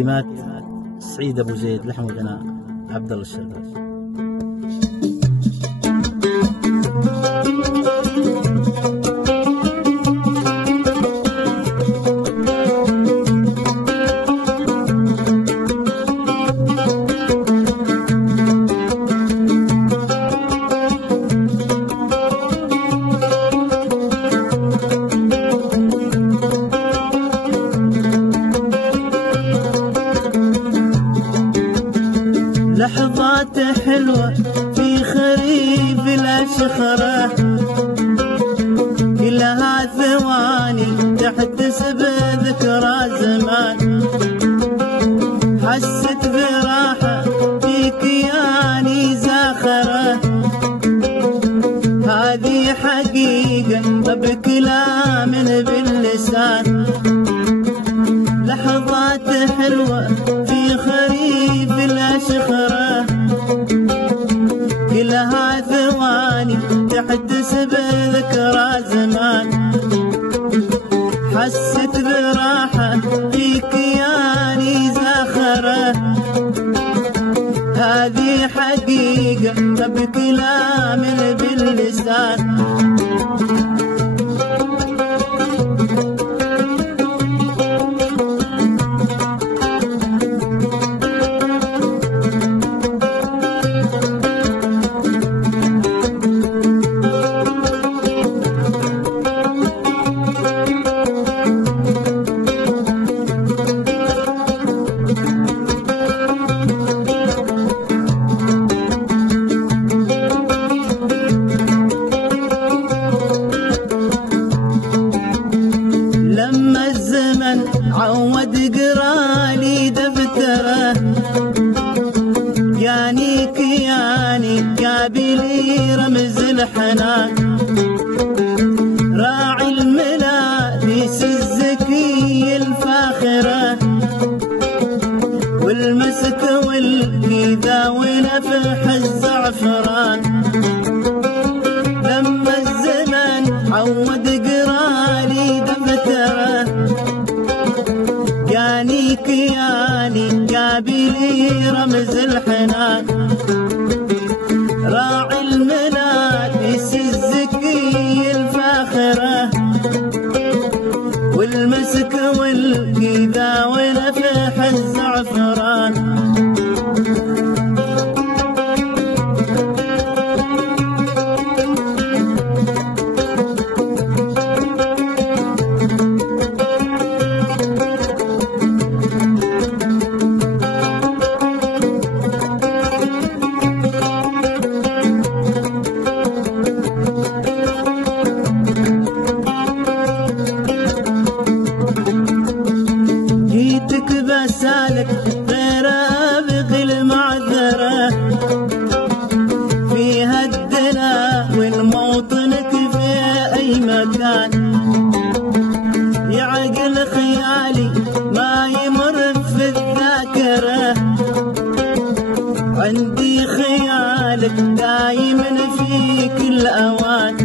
كلمات سعيد أبو زيد، لحن وغناء عبد الله الشرقاوي. لحظات حلوة في خريف الأشخرة، كلها ثواني تحتسب ذكرى زمان. حست براحة في كياني زاخرة، هذه حقيقة بكلام باللسان. لحظات حلوة في خريف الأشخرة، كلها ثواني تحتسب ذكرى زمان. حست براحة في كياني زاخرة، هذه حقيقة بكلام باللسان. لما الزمن عود قرالي دفتره، ياني كياني جابلي رمز الحنان. راعي الملابس الزكي الفاخرة، والمسك والكذا ونفح الزعفران. لما الزمن عود قرالي دفتره، ياني كياني جابلي رمز الحنان. راعي الملابس الزكي الفاخرة، والمسك والكذا ونفح الزعفران. جيتك بسالك غير ابغي المعذرة، في هالدنا وين موطنك في اي مكان. يعقل خيالي ما يمر في الذاكرة، عندي خيالك دايما في كل اوان.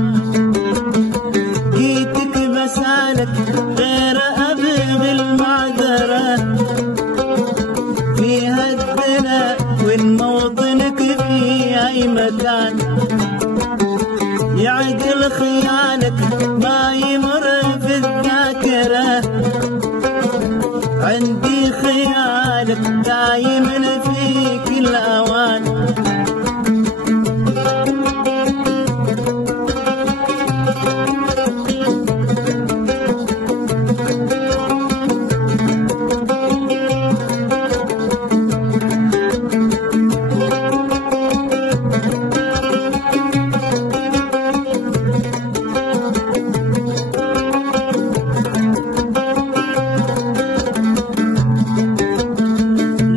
جيتك بسالك غير ابغي المعذرة، في هالدنا وين موطنك في اي مكان. يعقل خيالك ما يمر في الذاكرة، عندي خيالك دايما في كل اوان.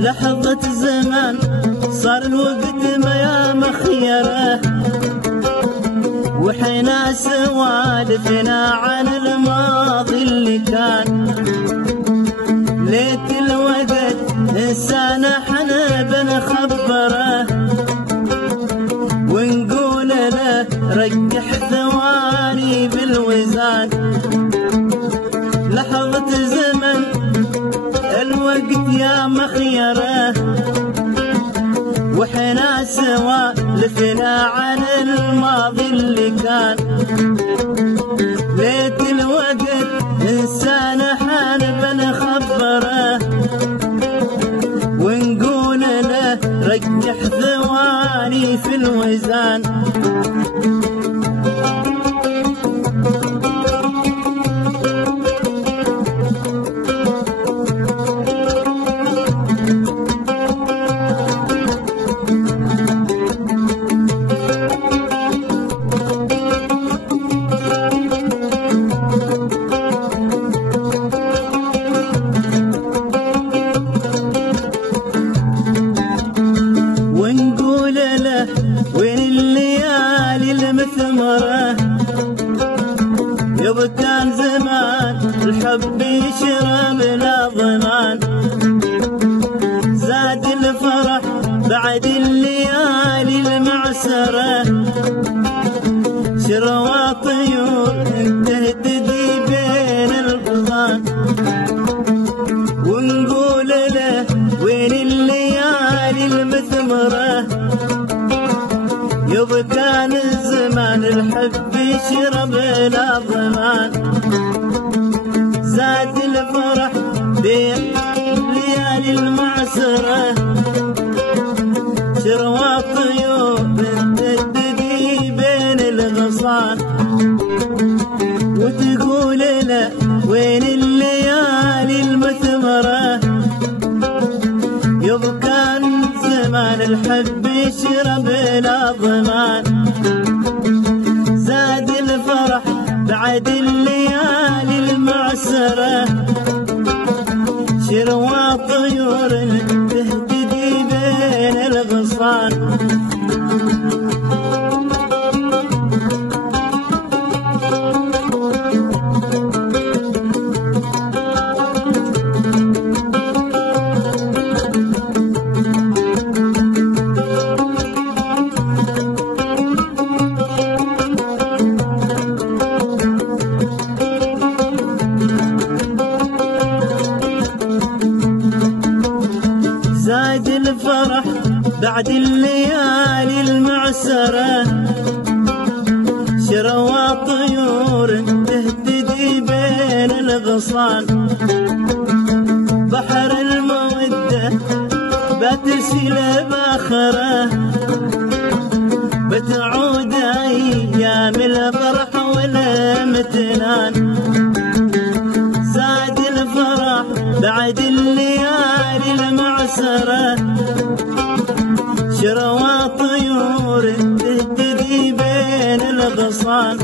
لحظة زمان صار الوقت ما يا مخيرة، وحنا سوالفنا عن الماضي اللي كان. ليت الوقت انسان حنا بنخبره، ونقول له رجح ثواني بالوزان. لحظة زمن الوقت يا مخيره وحنا سوا لفنا عن الماضي اللي كان ليت الوقت انسان حان بنخبره ونقول له رجح ثواني في الوزان وين الليالي المثمرة يوم كان زمان الحب يشرب لا ضمان زاد الفرح بعد الليالي المعسرة شروى طيور تهتدي بين الغصان ونقول له وين الليالي المثمرة يوم كان الزمان الحب يشرب لا ضمان زاد الفرح بين ليالي المعسرة شروى الطيور تهتدي بين الغصان وتقول له وين الليالي المثمرة يوم كان زمان الحب يشرب لا ضمان زاد الفرح بعد الليالي المعسرة شروى طيور تهتدي بين الغصان زاد الفرح بعد الليالي المعسرة شروى طيور تهتدي بين الغصان بحر المودة بترسل باخره بتعود ايام الفرح والامتنان زاد الفرح بعد الليالي المعسرة شروى طيور تهتدي بين الغصان